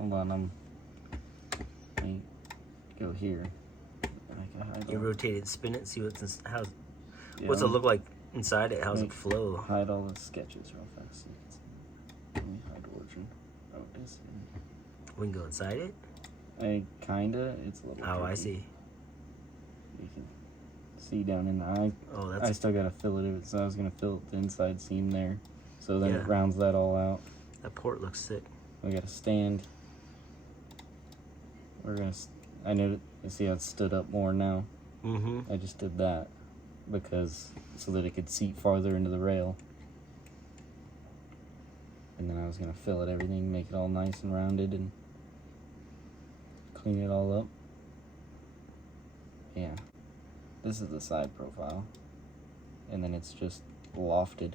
Hold on, let me go here. You rotate it, spin it, see what's Yeah, what's it look like inside it? How's it flow? Hide all the sketches real fast. Let me hide origin. Oh, it is. We can go inside it? Kinda. It's a little. Oh, tricky. I see. You can see down in the eye. Oh, I still gotta fill it, so I was gonna fill the inside seam there. So then it rounds that all out. That port looks sick. We got a stand. I know. See how it stood up more now. Mm-hmm. I just did that so that it could seat farther into the rail. And then I was gonna fill it everything, make it all nice and rounded, and clean it all up. Yeah, this is the side profile, and then it's just lofted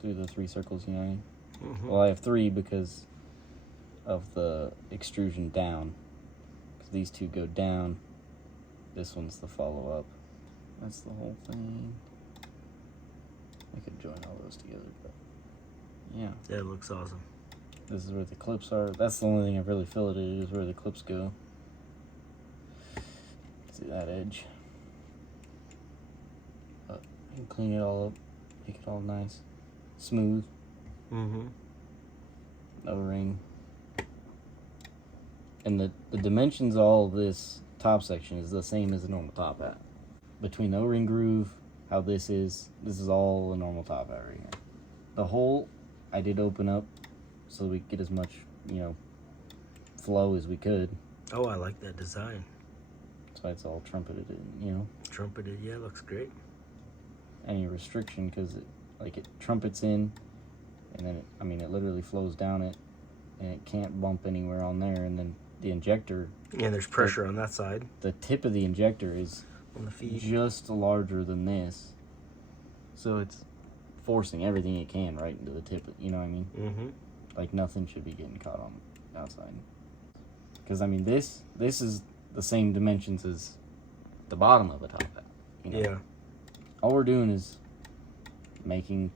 through the 3 circles. You know what I mean? Mm-hmm. Well, I have 3 because of the extrusion down. Because these 2 go down. This one's the follow-up. That's the whole thing. I could join all those together, but yeah. That looks awesome. This is where the clips are. That's the only thing I've really filleted is where the clips go. See that edge. But I can clean it all up, make it all nice, smooth. Mm-hmm. No ring. And the dimensions of all of this top section is the same as a normal top hat. Between the O-ring groove, how this is all a normal top hat right here. The hole I did open up so we could get as much, flow as we could. Oh, I like that design. That's why it's all trumpeted in, Trumpeted, yeah, looks great. Any restriction, because it trumpets in, and then it literally flows down it, and it can't bump anywhere on there, and then the injector. Yeah, there's pressure on that side. The tip of the injector is On the feed. just larger than this, so it's forcing everything it can right into the tip. You know what I mean? Mm-hmm. Like nothing should be getting caught on the outside. Because this is the same dimensions as the bottom of the top hat. Yeah. All we're doing is making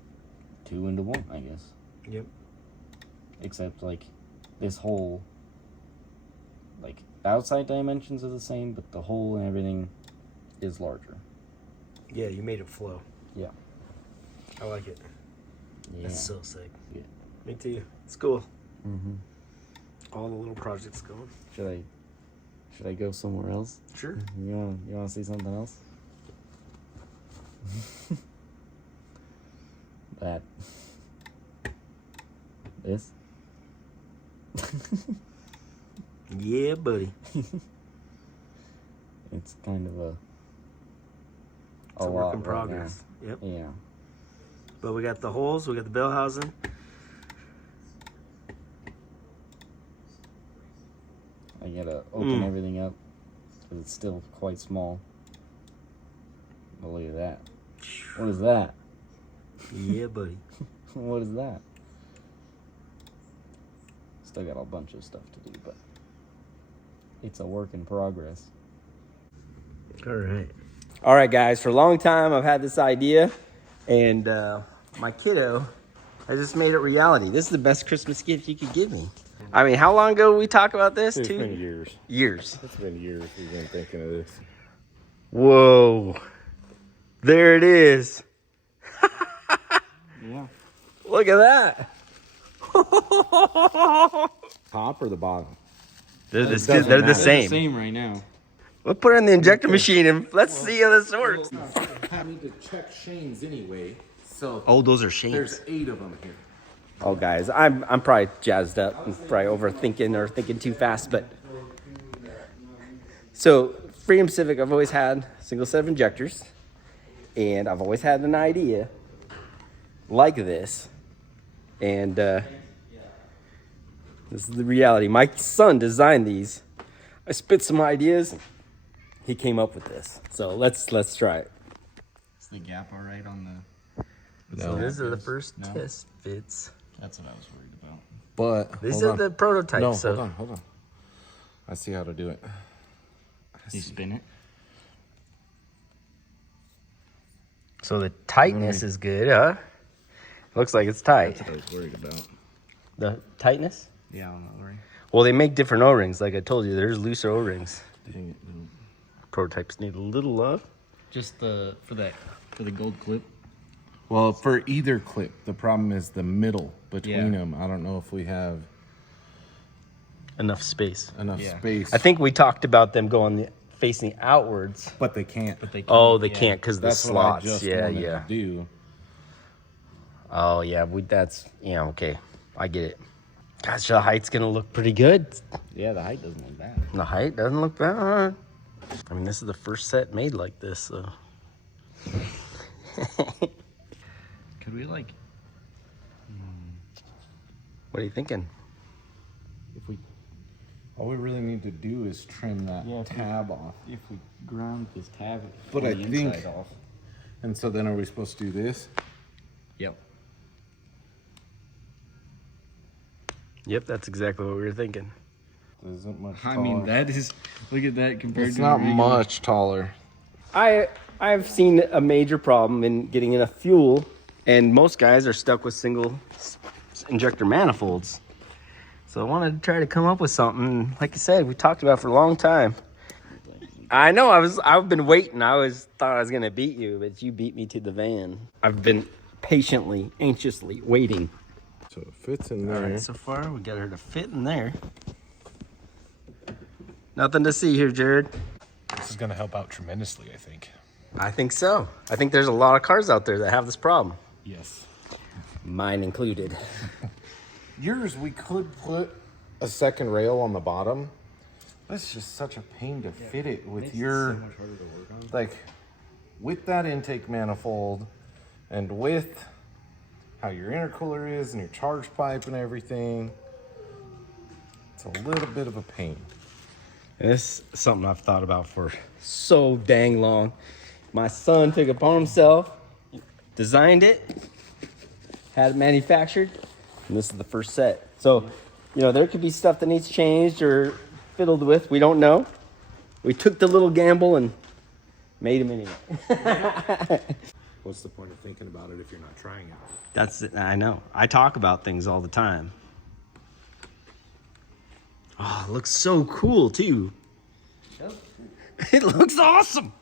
2 into 1, I guess. Yep. Except this hole, the outside dimensions are the same, but the hole and everything is larger. Yeah, you made it flow. Yeah. I like it. Yeah. That's so sick. Yeah. Me too. It's cool. Mm-hmm. All the little projects going. Should I go somewhere else? Sure. You wanna see something else? That. This. Yeah, buddy. It's kind of It's a work in progress. Yep. Yeah. But we got the holes, we got the bell housing. I gotta open everything up because it's still quite small. But look at that. What is that? Yeah, buddy. What is that? Still got a bunch of stuff to do, but it's a work in progress. All right, guys. For a long time, I've had this idea, and my kiddo has just made it reality. This is the best Christmas gift you could give me. I mean, how long ago did we talk about this? It's been years. Years. It's been years we've been thinking of this. Whoa. There it is. Yeah. Look at that. Top or the bottom? They're the They're the same. same right now. We'll put it in the injector machine and let's see how this works. I need to check Shane's anyway. So Oh, those are Shane's. there's 8 of them here. Oh, guys, I'm probably jazzed up and probably overthinking or thinking too fast, but so Freedom Civic, I've always had a single set of injectors, and I've always had an idea like this, and this is the reality. My son designed these. I spit some ideas, and he came up with this. So let's try it. Is the gap all right on the? So these are the first No. test fits. That's what I was worried about. But These hold are on. the prototypes. No, so. hold on. I see how to do it. You spin it. So the tightness is good, huh? Looks like it's tight. That's what I was worried about. The tightness? Yeah, on the O-ring. Well, they make different O-rings. Like I told you, there's looser O-rings. Dang it, no. Prototypes need a little love. Just for the gold clip. Well, for either clip, the problem is the middle between Yeah. them. I don't know if we have Enough space. enough Yeah. space. I think we talked about them going facing outwards. but they can't. But they Oh, they yeah. can't because the That's what I slots. just Yeah, wanted yeah. to do. Oh, yeah. Yeah, okay. I get it. Gosh, the height's going to look pretty good. Yeah, the height doesn't look bad. The height doesn't look bad. I mean, this is the first set made like this, so. Could we like, What are you thinking? if we All we really need to do is trim that tab off. ground this tab But on I the think- inside off? And so then are we supposed to do this? Yep. Yep, that's exactly what we were thinking. There isn't much I taller. mean, that is, look at that compared It's to not the regular- much taller. I've seen a major problem in getting enough fuel, and most guys are stuck with single injector manifolds. So I wanted to try to come up with something. Like I said, we talked about it for a long time. I know I've been waiting. Thought I was gonna beat you, but you beat me to the van. I've been patiently, anxiously waiting. So it fits in All there. right, so far we got her to fit in there. Nothing to see here, Jared. This is going to help out tremendously, I think. I think so. I think there's a lot of cars out there that have this problem. Yes. Mine included. Yours, we could put a second rail on the bottom. That's just such a pain to fit it with your, like, with that intake manifold and with how your intercooler is and your charge pipe and everything. It's a little bit of a pain. This is something I've thought about for so dang long. My son took it upon himself, designed it, had it manufactured, and this is the first set. So, there could be stuff that needs changed or fiddled with. We don't know. We took the little gamble and made him anyway. What's the point of thinking about it if you're not trying it? I know. I talk about things all the time. Oh, it looks so cool, too. It looks awesome.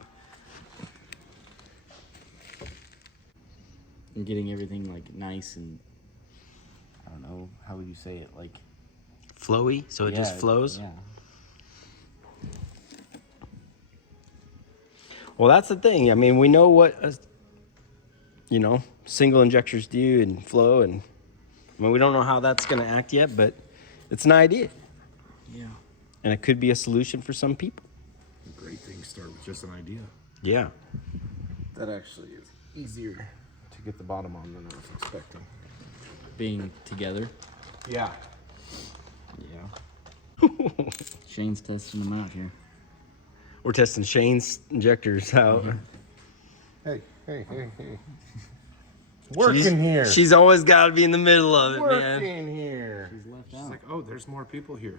And getting everything like nice and, I don't know, how would you say it? Like, Flowy, so it just flows. Yeah. Well, that's the thing. I mean, we know what, single injectors do and flow. And I mean, we don't know how that's going to act yet, but it's an idea. Yeah. And it could be a solution for some people. Great things start with just an idea. Yeah. That actually is easier to get the bottom on than I was expecting. Being together. Yeah. Yeah. Shane's testing them out here. We're testing Shane's injectors out. Hey. Working here. She's always got to be in the middle of it, man. Working here. He's left It's out. like, oh, there's more people here.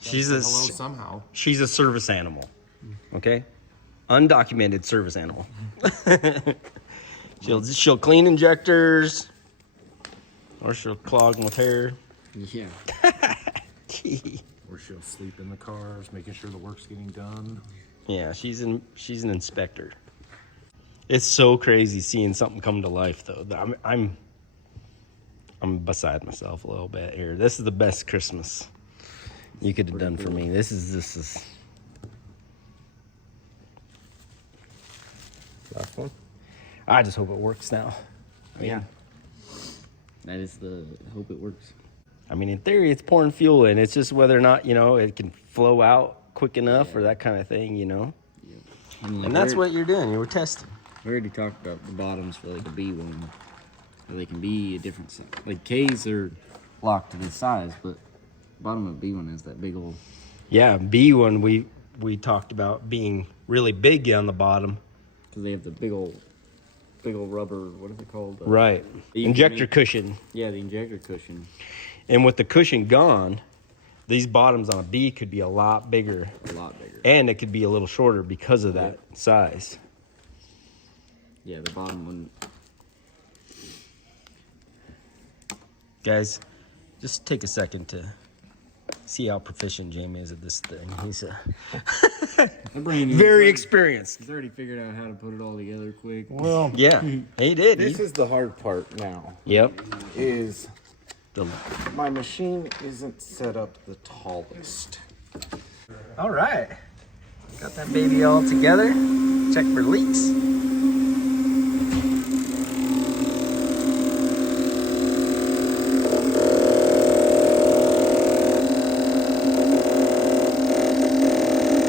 She's Hello somehow. She's a service animal. Okay? Undocumented service animal. She'll clean injectors, or she'll clog them with hair. Yeah. Or she'll sleep in the cars, making sure the work's getting done. Yeah, she's an inspector. It's so crazy seeing something come to life, though. I'm beside myself a little bit here. This is the best Christmas you could have done for me. This is. Last one. I just hope it works now. Yeah. That is the hope it works. I mean, in theory, it's pouring fuel in. It's just whether or not, it can flow out quick enough or that kind of thing, Yeah. And that's what you're doing. You were testing. We already talked about the bottoms for like a B one. They can be a different size. Like K's are locked to this size, but bottom of B one is that big old. Yeah, B1, we talked about being really big on the bottom. Because they have the big old rubber. What is it called? Right. You can Injector make- cushion. Yeah, the injector cushion. And with the cushion gone, these bottoms on a B could be a lot bigger. A lot bigger. And it could be a little shorter because of that size. Yeah, the bottom one. Guys, just take a second to see how proficient Jamie is at this thing. He's very experienced. He's already figured out how to put it all together quick. Well, Yeah, he did. this is the hard part now. Yep. Is my machine isn't set up the tallest. All right. Got that baby all together. Check for leaks.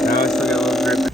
Now I still got a little grip.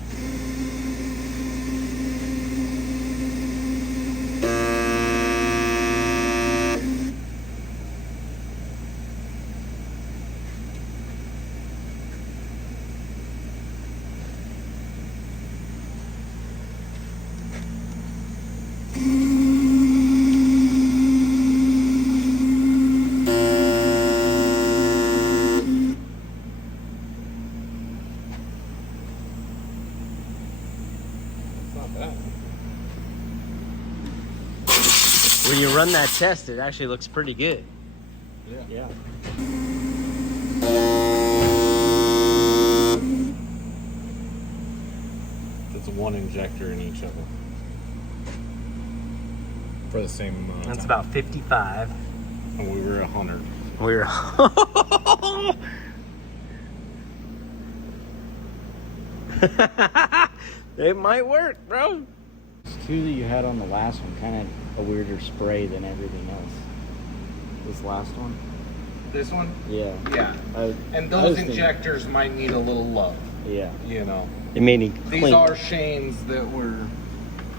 When you run that test, it actually looks pretty good. Yeah. It's one injector in each of them. For the same amount. That's about 55. And we were 100. We're it might work, bro. It's two that you had on the last one, kind of a weirder spray than everything else. This last one? This one? Yeah. Yeah. And I those was thinking- injectors might need a little love, Yeah. you know. It made me These clean. are Shanes that were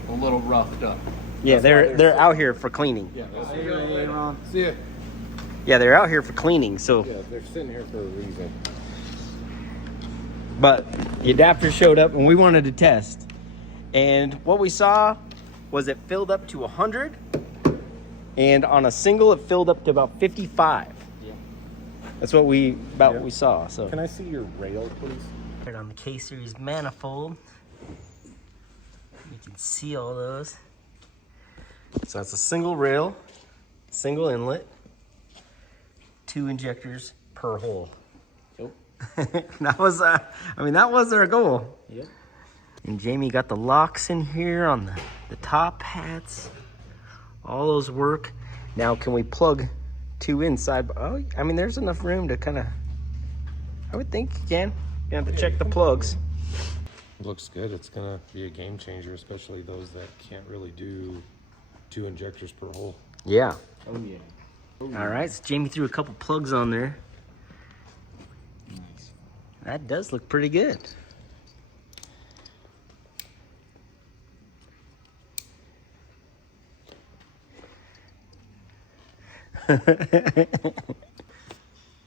a little roughed up. Yeah, That's why they're out here for cleaning. Yeah, that's See you later on. See ya. Yeah, they're out here for cleaning. So, Yeah, they're sitting here for a reason. but the adapter showed up and we wanted to test. And what we saw was it filled up to 100, and on a single it filled up to about 55. Yeah. That's what we saw. So Can I see your rail, please? right on the K-series manifold, you can see all those. So that's a single rail, single inlet, 2 injectors per hole. Yep. That was our goal. Yep. And Jamie got the locks in here on the top hats. All those work. Now can we plug 2 inside? Oh, I mean, there's enough room to kind of, I would think you can. You have to check the plugs. Looks good. It's gonna be a game changer, especially those that can't really do 2 injectors per hole. Yeah. Oh, yeah. All right, so Jamie threw a couple plugs on there. Nice. That does look pretty good.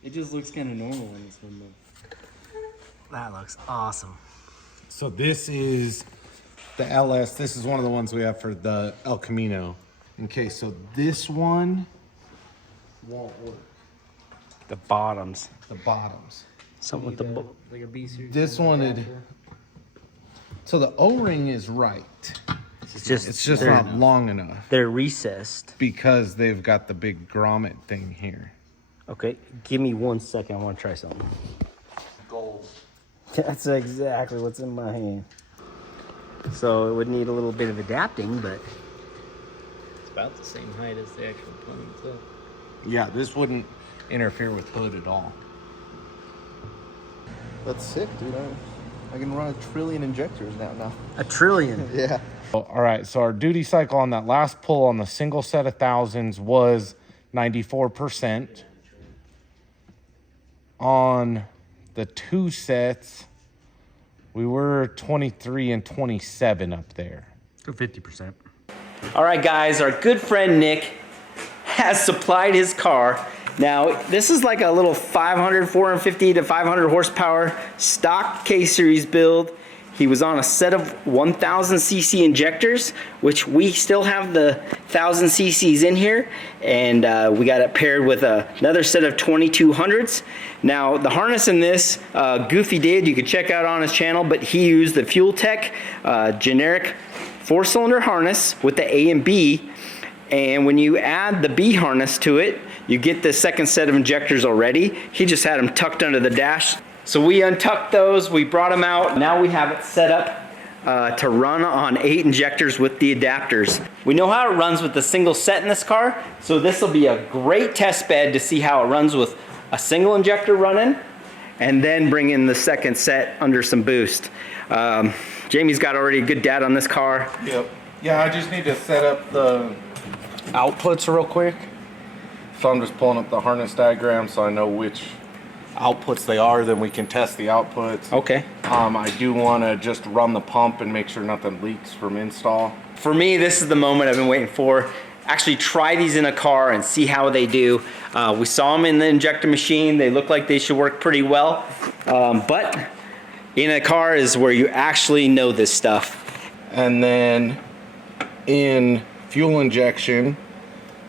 It just looks kind of normal in this one, though. That looks awesome. So this is the LS. This is one of the ones we have for the El Camino. Okay, so this one won't work. The bottoms. The bottoms. Something with the Like a B series. This one, so the O-ring is right. it's just It's not long enough they're recessed. because they've got the big grommet thing here. Okay, give me 1 second. I want to try something. Gold. That's exactly what's in my hand. So it would need a little bit of adapting, but It's about the same height as the actual plane, so. Yeah, this wouldn't interfere with hood at all. That's sick, dude. I can run 1 trillion injectors now. 1 trillion. Yeah. All right, so our duty cycle on that last pull on the single set of thousands was 94%. On the 2 sets, we were 23 and 27 up there. To 50%. All right, guys, our good friend Nick has supplied his car. Now, this is like a little 450 to 500 horsepower stock K-Series build. He was on a set of 1000cc injectors, which we still have the 1000cc's in here, and we got it paired with another set of 2200s. Now, the harness in this, Goofy did, you can check out on his channel, but he used the Fuel Tech generic 4-cylinder harness with the A and B. And when you add the B harness to it, you get the second set of injectors already. He just had them tucked under the dash. So we untucked those, we brought them out. Now we have it set up to run on 8 injectors with the adapters. We know how it runs with the single set in this car, so this will be a great test bed to see how it runs with a single injector running, and then bring in the second set under some boost. Jamie's got already good data on this car. Yep. Yeah, I just need to set up the outputs real quick. So I'm just pulling up the harness diagram so I know which outputs they are, then we can test the outputs. Okay. I do want to just run the pump and make sure nothing leaks from install. For me, this is the moment I've been waiting for. Actually try these in a car and see how they do. We saw them in the injector machine. They look like they should work pretty well. But in a car is where you actually know this stuff. And then in fuel injection,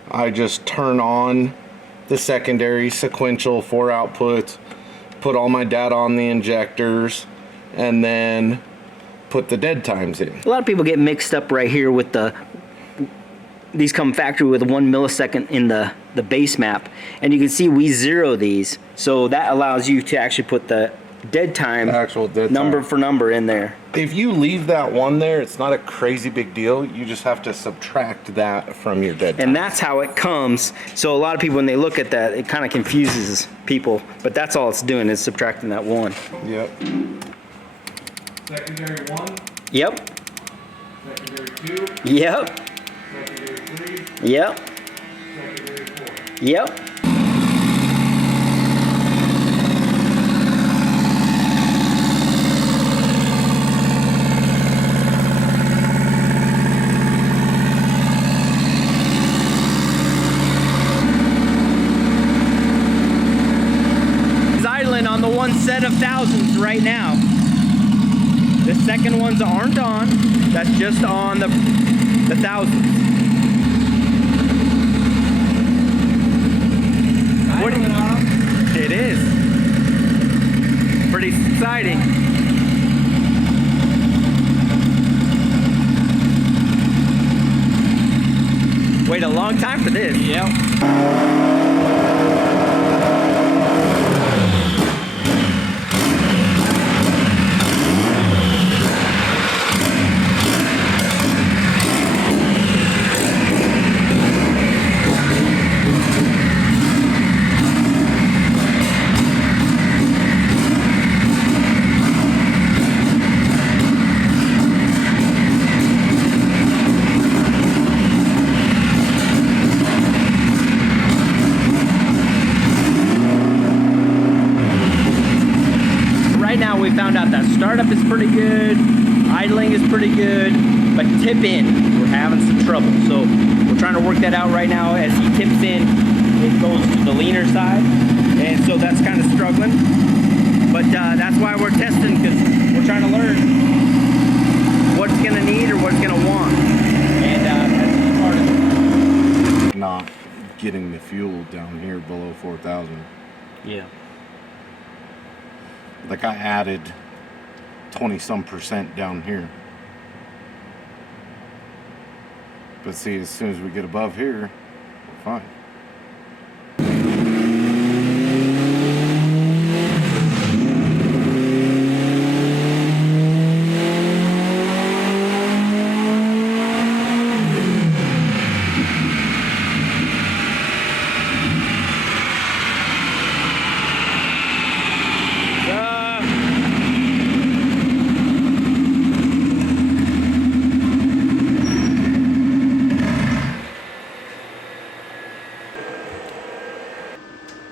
I just turn on the secondary sequential 4 outputs, put all my data on the injectors, and then put the dead times in. A lot of people get mixed up right here with these come factory with 1 millisecond in the base map, and you can see we zero these, so that allows you to actually put the dead time, actual dead number time for number in there. If you leave that 1 there, it's not a crazy big deal. You just have to subtract that from your dead time. And that's how it comes. So a lot of people, when they look at that, it kind of confuses people, but that's all it's doing is subtracting that 1. Yep. Secondary 1, Yep. secondary 2, Yep. secondary 3, Yep. secondary 4. Yep. On the 1 set of thousands right now. The second ones aren't on. That's just on the thousands. What it is. Pretty exciting. Wait a long time for this. Yep. Startup is pretty good, idling is pretty good, but tip in, we're having some trouble. So we're trying to work that out right now. As he tips in, it goes to the leaner side, and so that's kind of struggling. But that's why we're testing, because we're trying to learn what's going to need or what's going to want. And that's part of it. Not getting the fuel down here below 4,000. Yeah. Like I added 20-some% down here. But see, as soon as we get above here, we're fine.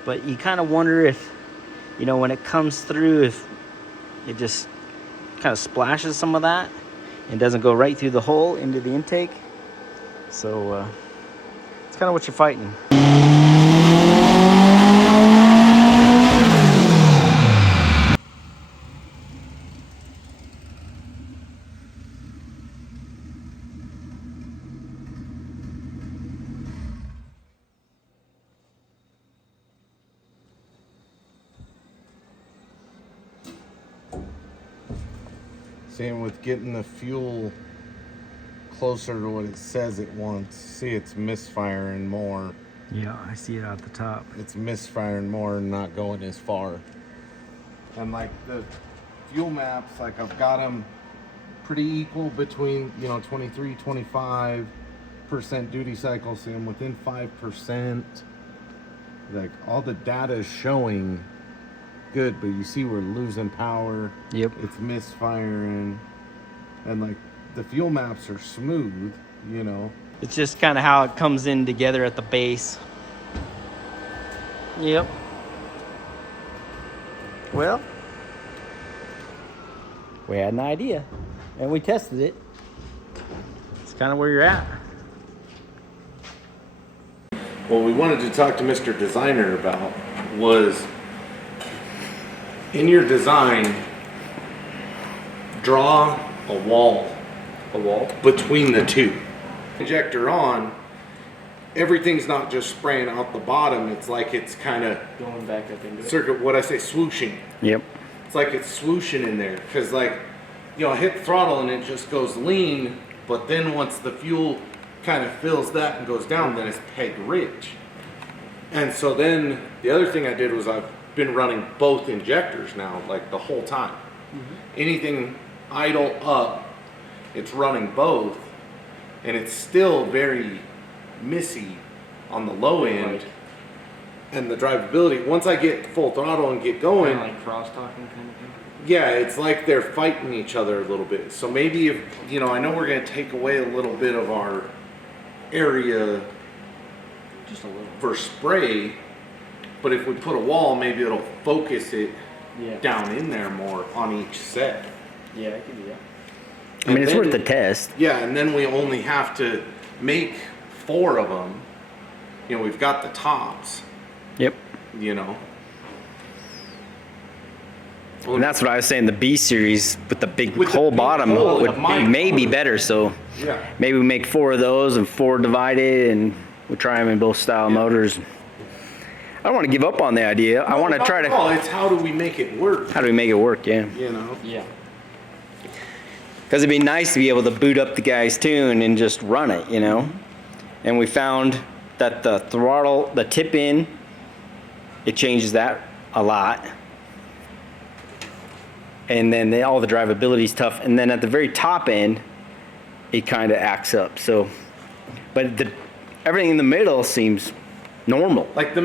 But you kind of wonder if, you know, when it comes through, if it just kind of splashes some of that and doesn't go right through the hole into the intake. So it's kind of what you're fighting. Same with getting the fuel closer to what it says it wants. See, it's misfiring more. Yeah, I see it out the top. It's misfiring more and not going as far. And like the fuel maps, like I've got them pretty equal between, 23, 25% duty cycle. So I'm within 5%. Like all the data is showing good, but you see we're losing power. Yep. It's misfiring. And like the fuel maps are smooth, It's just kind of how it comes in together at the base. Yep. Well, we had an idea and we tested it. It's kind of where you're at. What we wanted to talk to Mr. Designer about was, in your design, draw a wall between the two. Injector on, everything's not just spraying out the bottom, it's like it's kind of Going back up into it. circuit, what I say, swooshing. Yep. It's like it's swooshing in there, because I hit the throttle and it just goes lean, but then once the fuel kind of fills that and goes down, then it's peg rich. And so then the other thing I did was I've been running both injectors now, like the whole time. Anything idle up, it's running both, and it's still very missy on the low end. Right. And the drivability, once I get full throttle and get going, Kind of like cross-talking kind of thing. yeah, it's like they're fighting each other a little bit. So maybe if, I know we're going to take away a little bit of our area Just a little. for spray, but if we put a wall, maybe it'll focus it Yeah. down in there more on each set. Yeah, I could do that. I mean, it's And worth then- the test. Yeah, and then we only have to make 4 of them. We've got the tops, Yep. And that's what I was saying. The B series with the big With the whole big bottom hole, would it might may be work. better. So Yeah. maybe we make 4 of those and 4 divided, and we try them in both style motors. I don't want to give up on the idea. I want to try to. Oh, it's how do we make it work? How do we make it work? Yeah. Yeah. Because it'd be nice to be able to boot up the guy's tune and just run it, And we found that the throttle, the tip in, it changes that a lot. And then all the drivability is tough. And then at the very top end, it kind of acts up. So, but everything in the middle seems normal. Like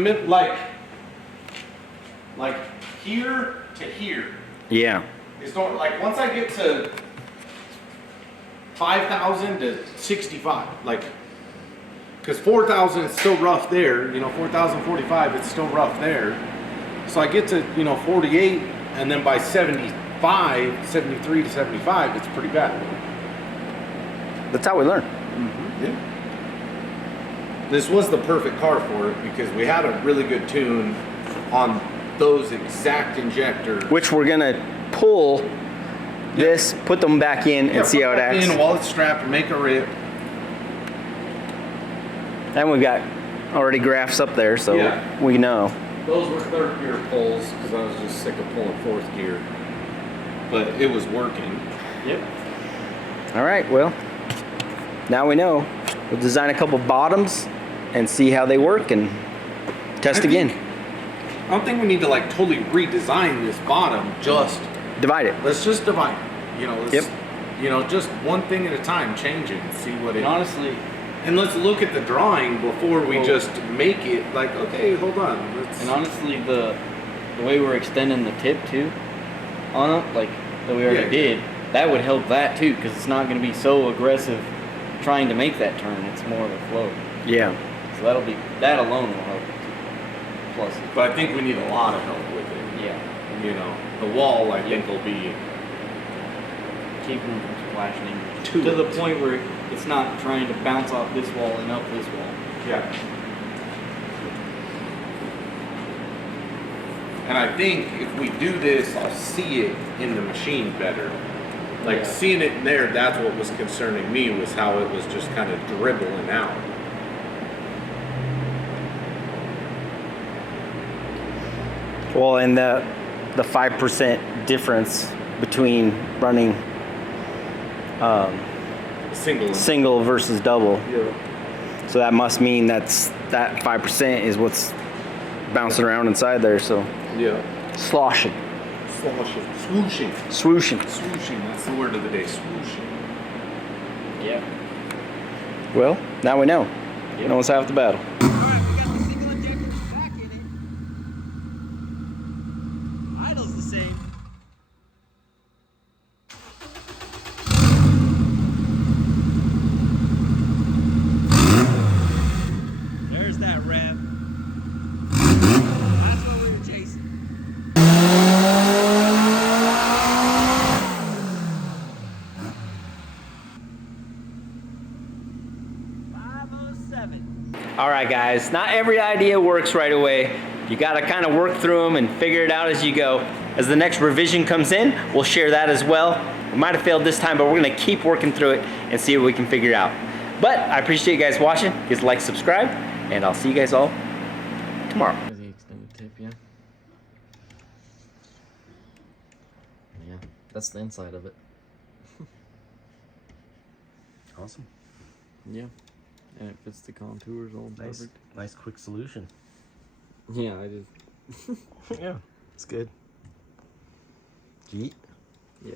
like here to here. Yeah. It's not like once I get to 5,000 to 65, because 4,000 is still rough there, 4,045 it's still rough there. So I get to, 48, and then by 75, 73 to 75, it's pretty bad. That's how we learn. Yeah. This was the perfect car for it because we had a really good tune on those exact injectors. Which we're going to pull this, put them back in, and see how it acts. In while it's strapped and make a rip. And we've got already graphs up there, so Yeah. we know. Those were 3rd gear pulls because I was just sick of pulling 4th gear. But it was working. Yep. All right, well, now we know. We'll design a couple bottoms and see how they work and test again. I don't think we need to totally redesign this bottom. Just Divide it. let's just divide. Let's, Yep. just one thing at a time, change it and see what it. And honestly, And let's look at the drawing before we Well- just make it okay, hold on. and honestly, the way we're extending the tip too, on it, like that we already Yeah. did, that would help that too, because it's not going to be so aggressive trying to make that turn. It's more of a flow. Yeah. So that alone will help it too. Plus, But I think we need a lot of help with it. yeah, The wall I think will be keeping them from splashing in To to the it. point where it's not trying to bounce off this wall and up this wall. yeah. And I think if we do this, I'll see it in the machine better. Yeah. Seeing it in there, that's what was concerning me, was how it was just kind of dribbling out. Well, and the 5% difference between running Single. single versus double. Yeah. So that must mean that's that 5% is what's bouncing around inside there, so Yeah. sloshing, Sloshing. Swooshing. swooshing. Swooshing. That's the word of the day. Swooshing. Yeah. Well, now we know. No one's half the battle. Idle's the same. There's that rev. That's what we were chasing. All right, guys, not every idea works right away. You gotta kind of work through them and figure it out as you go. As the next revision comes in, we'll share that as well. We might have failed this time, but we're gonna keep working through it and see what we can figure out. But I appreciate you guys watching. Give us a like, subscribe, and I'll see you guys all tomorrow. The extended tip, yeah. Yeah, that's the inside of it. Awesome. Yeah. And it fits the contours all perfect. Nice quick solution. Yeah, I did. Yeah, it's good. Jeet. Yeah.